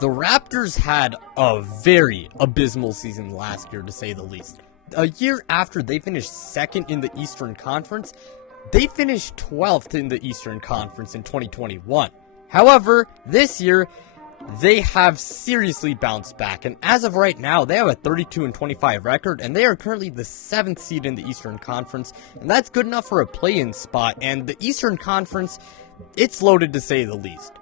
The Raptors had a very abysmal season last year, to say the least. A year after they finished second in the Eastern Conference, they finished 12th in the Eastern Conference in 2021. However, this year, they have seriously bounced back, and as of right now, they have a 32-25 record, and they are currently the 7th seed in the Eastern Conference, and that's good enough for a play-in spot, and the Eastern Conference, it's loaded to say the least.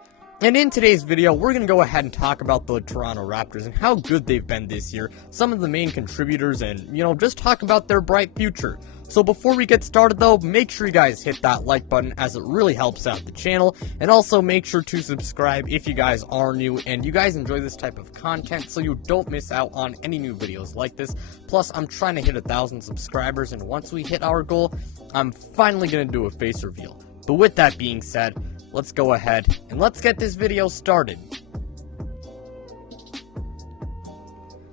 And in today's video, we're going to go ahead and talk about the Toronto Raptors and how good they've been this year, some of the main contributors, and, just talk about their bright future. So before we get started though, make sure you guys hit that like button as it really helps out the channel, and also make sure to subscribe if you guys are new and you guys enjoy this type of content so you don't miss out on any new videos like this. Plus, I'm trying to hit 1,000 subscribers, and once we hit our goal, I'm finally going to do a face reveal. But with that being said, let's go ahead and let's get this video started.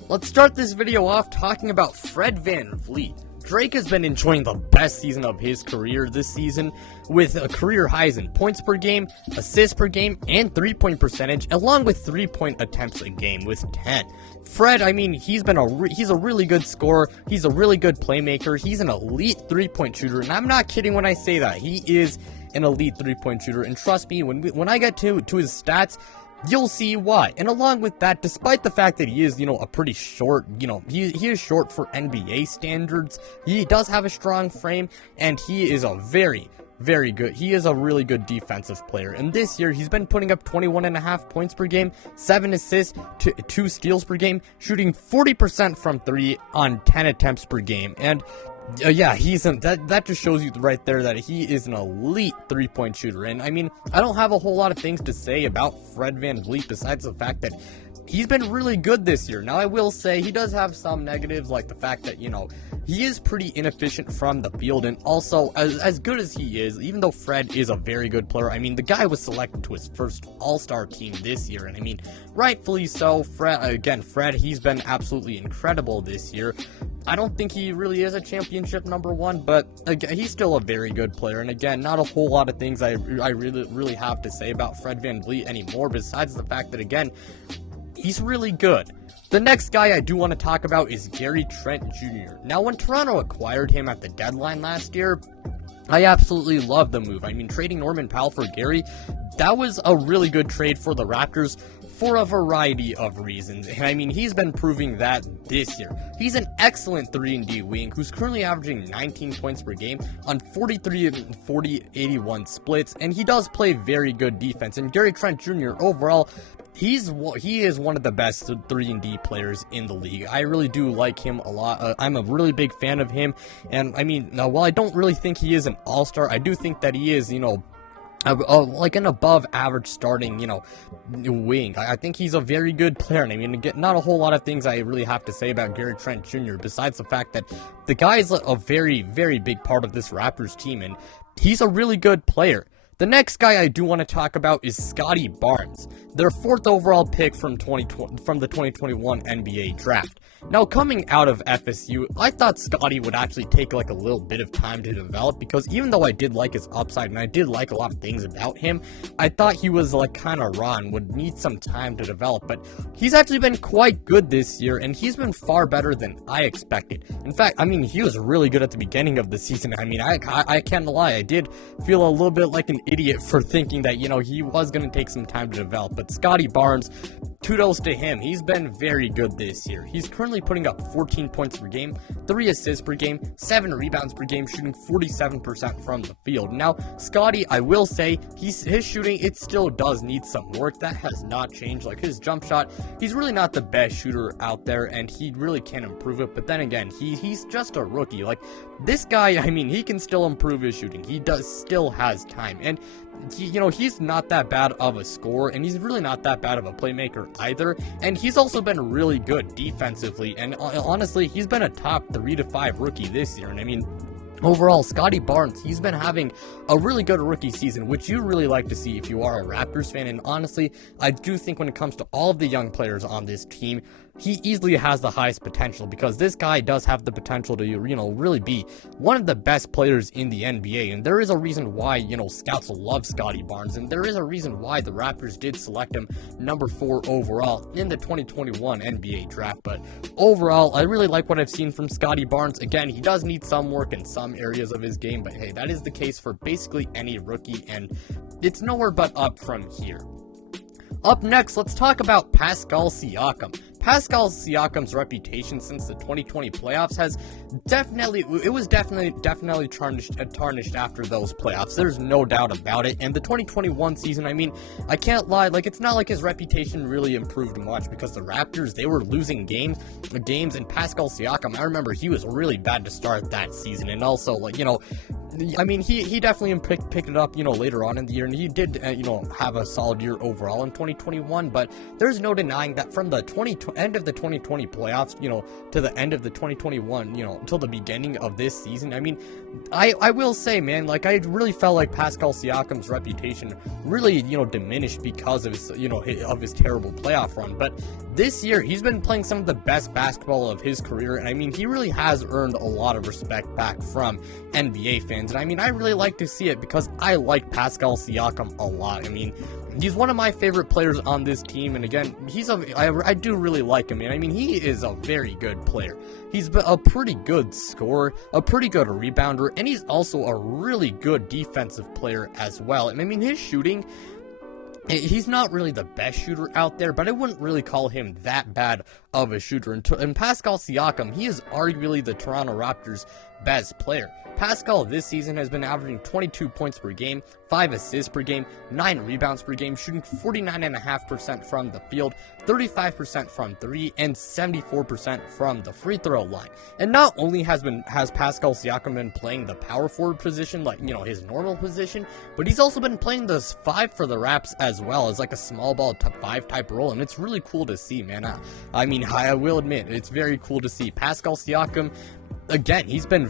Let's start this video off talking about Fred VanVleet. Drake has been enjoying the best season of his career this season, with a career highs in points per game, assists per game, and 3-point percentage, along with 3-point attempts a game with 10. Fred, he's a really good scorer, he's a really good playmaker, he's an elite 3-point shooter, and I'm not kidding when I say that. He is an elite 3-point shooter, and trust me, when I get to his stats, you'll see why. And along with that, despite the fact that he is, a pretty short, he is short for NBA standards, he does have a strong frame, and he is a very good, he is a really good defensive player. And this year, he's been putting up 21.5 points per game, 7 assists, 2 steals per game, shooting 40% from 3 on 10 attempts per game. And yeah, that just shows you right there that he is an elite 3-point shooter. And I don't have a whole lot of things to say about Fred VanVleet besides the fact that he's been really good this year. Now, I will say he does have some negatives, like the fact that, he is pretty inefficient from the field, and also, as good as he is, even though Fred is a very good player, the guy was selected to his first All-Star team this year, and rightfully so. Fred, he's been absolutely incredible this year. I don't think he really is a championship #1, but again, he's still a very good player. And again, not a whole lot of things I really have to say about Fred VanVleet anymore, besides the fact that, again, he's really good. The next guy I do want to talk about is Trent Jr. Now, when Toronto acquired him at the deadline last year, I absolutely love the move. Trading Norman Powell for Gary, that was a really good trade for the Raptors for a variety of reasons. And he's been proving that this year. He's an excellent 3-and-D wing who's currently averaging 19 points per game on 43 and 40-81 splits, and he does play very good defense. And Trent Jr. overall, he is one of the best 3-and-D players in the league. I really do like him a lot. I'm a really big fan of him. And while I don't really think he is an all-star, I do think that he is, like an above average starting, wing. I think he's a very good player. And again, not a whole lot of things I really have to say about Trent Jr. besides the fact that the guy is a very big part of this Raptors team, and he's a really good player. The next guy I do want to talk about is Scotty Barnes, their 4th overall pick from the 2021 NBA draft. Now, coming out of FSU, I thought Scotty would actually take a little bit of time to develop, because even though I did like his upside and I did like a lot of things about him, I thought he was kind of raw and would need some time to develop. But he's actually been quite good this year, and he's been far better than I expected. In fact, he was really good at the beginning of the season. I can't lie, I did feel a little bit like an idiot for thinking that, he was going to take some time to develop. But Scotty Barnes, kudos to him. He's been very good this year. He's currently putting up 14 points per game, 3 assists per game, 7 rebounds per game, shooting 47% from the field. Now, Scotty, I will say, his shooting, it still does need some work. That has not changed. His jump shot, he's really not the best shooter out there, and he really can improve it. But then again, he's just a rookie. This guy, he can still improve his shooting. He still has time. And he's not that bad of a scorer, and he's really not that bad of a playmaker either. And he's also been really good defensively, and honestly, he's been a top 3 to 5 rookie this year. And overall, Scotty Barnes, he's been having a really good rookie season, which you really like to see if you are a Raptors fan. And honestly, I do think when it comes to all of the young players on this team, he easily has the highest potential, because this guy does have the potential to, really be one of the best players in the NBA. And there is a reason why, scouts love Scotty Barnes, and there is a reason why the Raptors did select him number 4 overall in the 2021 NBA draft. But overall, I really like what I've seen from Scotty Barnes. Again, he does need some work in some areas of his game, but hey, that is the case for basically any rookie, and it's nowhere but up from here. Up next, let's talk about Pascal Siakam. Pascal Siakam's reputation since the 2020 playoffs has definitely tarnished after those playoffs. There's no doubt about it. And the 2021 season, I mean, I can't lie, it's not like his reputation really improved much, because the Raptors, they were losing games, and Pascal Siakam, I remember he was really bad to start that season. And also, I mean, he definitely picked it up, later on in the year, and he did, have a solid year overall in 2021, but there's no denying that from the end of the 2020 playoffs, to the end of the 2021, until the beginning of this season, I mean, I will say, man, I really felt like Pascal Siakam's reputation really, diminished because of his, of his terrible playoff run. But this year, he's been playing some of the best basketball of his career, and I mean, he really has earned a lot of respect back from NBA fans. And I mean, I really like to see it, because I like Pascal Siakam a lot. I mean, he's one of my favorite players on this team, and again, I do really like him, and I mean, he is a very good player. He's a pretty good scorer, a pretty good rebounder, and he's also a really good defensive player as well. And I mean, his shooting, he's not really the best shooter out there, but I wouldn't really call him that bad of a shooter. And Pascal Siakam, he is arguably the Toronto Raptors' best player. Pascal this season has been averaging 22 points per game, 5 assists per game, 9 rebounds per game, shooting 49.5% from the field, 35% from 3, and 74% from the free throw line. And not only has Pascal Siakam been playing the power forward position, his normal position, but he's also been playing the 5 for the Raps as well, as a small ball 5 type role, and it's really cool to see, man. I mean, I will admit, it's very cool to see. Pascal Siakam, again, he's been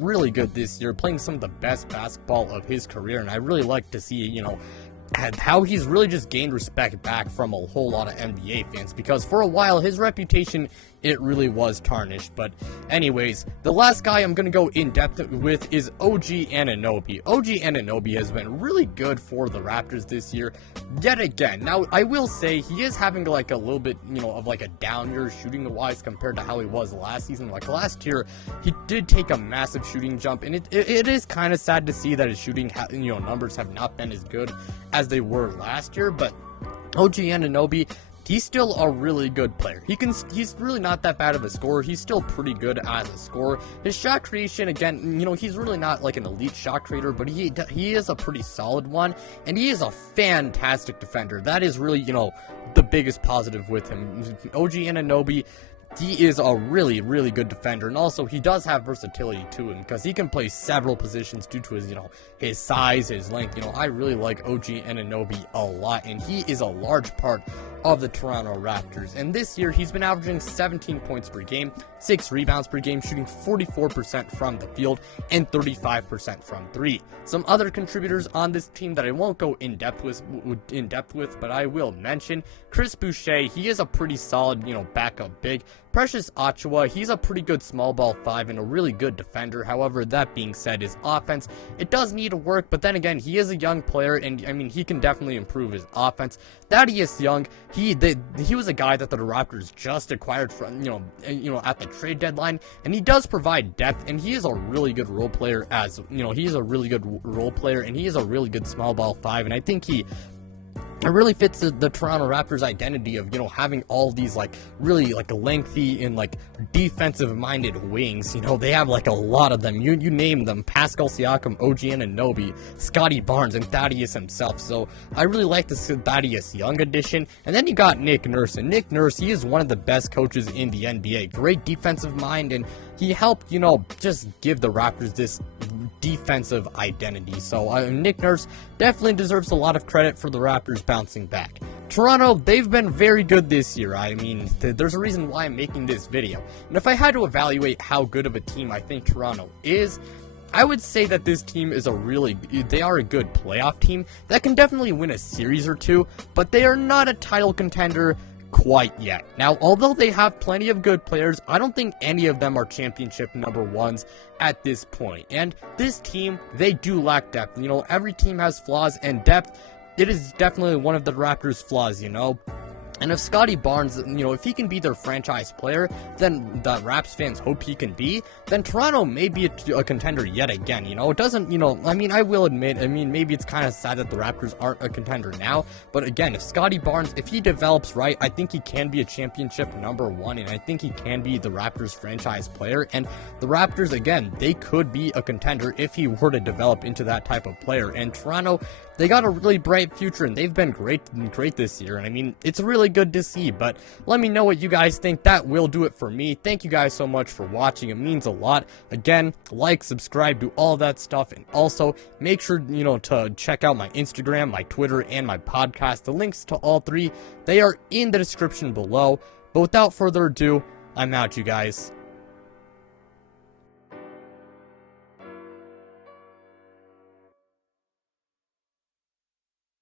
really good this year, playing some of the best basketball of his career, and I really like to see, how he's really just gained respect back from a whole lot of NBA fans, because for a while his reputation, it really was tarnished. But anyways, the last guy I'm gonna go in depth with is OG Anunoby. OG Anunoby has been really good for the Raptors this year, yet again. Now, I will say he is having a little bit, of a down year shooting wise compared to how he was last season. Last year, he did take a massive shooting jump, and it is kind of sad to see that his shooting, numbers have not been as good as they were last year. But OG Anunoby, he's still a really good player. He's really not that bad of a scorer. He's still pretty good as a scorer. His shot creation, again, he's really not an elite shot creator, but he is a pretty solid one, and he is a fantastic defender. That is really, the biggest positive with him. OG Anunoby, he is a really, really good defender, and also he does have versatility to him, because he can play several positions due to his, his size, his length. I really like OG Anunoby a lot, and he is a large part of the Toronto Raptors. And this year, he's been averaging 17 points per game, 6 rebounds per game, shooting 44% from the field, and 35% from 3. Some other contributors on this team that I won't go in depth with, but I will mention Chris Boucher. He is a pretty solid, backup big. Precious Achiuwa, he's a pretty good small ball 5 and a really good defender. However, that being said, his offense, it does need to work, but then again, he is a young player, and I mean, he can definitely improve his offense. Thaddeus Young, he was a guy that the Raptors just acquired from, at the trade deadline, and he does provide depth, and he is a really good role player he is a really good role player, and he is a really good small ball 5, and I think it really fits the Toronto Raptors identity of, having all these, really, lengthy and, defensive-minded wings. They have, a lot of them. You name them. Pascal Siakam, OG Anunoby, Scotty Barnes, and Thaddeus himself. So, I really like this Thaddeus Young addition. And then you got Nick Nurse. And Nick Nurse, he is one of the best coaches in the NBA. Great defensive mind, and he helped, just give the Raptors this defensive identity. So Nick Nurse definitely deserves a lot of credit for the Raptors bouncing back. Toronto, they've been very good this year. I mean, there's a reason why I'm making this video. And if I had to evaluate how good of a team I think Toronto is, I would say that this team is they are a good playoff team that can definitely win a series or two, but they are not a title contender quite yet. Now, although they have plenty of good players, I don't think any of them are championship number ones at this point. And this team, they do lack depth. You know, every team has flaws, and depth, it is definitely one of the Raptors' flaws, you know. And if Scotty Barnes, you know, if he can be their franchise player, then the Raps fans hope he can be, then Toronto may be a contender yet again, you know. It doesn't, you know, I mean, I will admit, I mean, maybe it's kind of sad that the Raptors aren't a contender now, but again, if Scotty Barnes, if he develops right, I think he can be a championship number one, and I think he can be the Raptors franchise player, and the Raptors, again, they could be a contender if he were to develop into that type of player. And Toronto, they got a really bright future, and they've been great this year, and I mean, it's really good to see. But let me know what you guys think. That will do it for me. Thank you guys so much for watching. It means a lot. Again, like, subscribe, do all that stuff, and also make sure, you know, to check out my Instagram, my Twitter, and my podcast. The links to all three, they are in the description below. But without further ado, I'm out, you guys.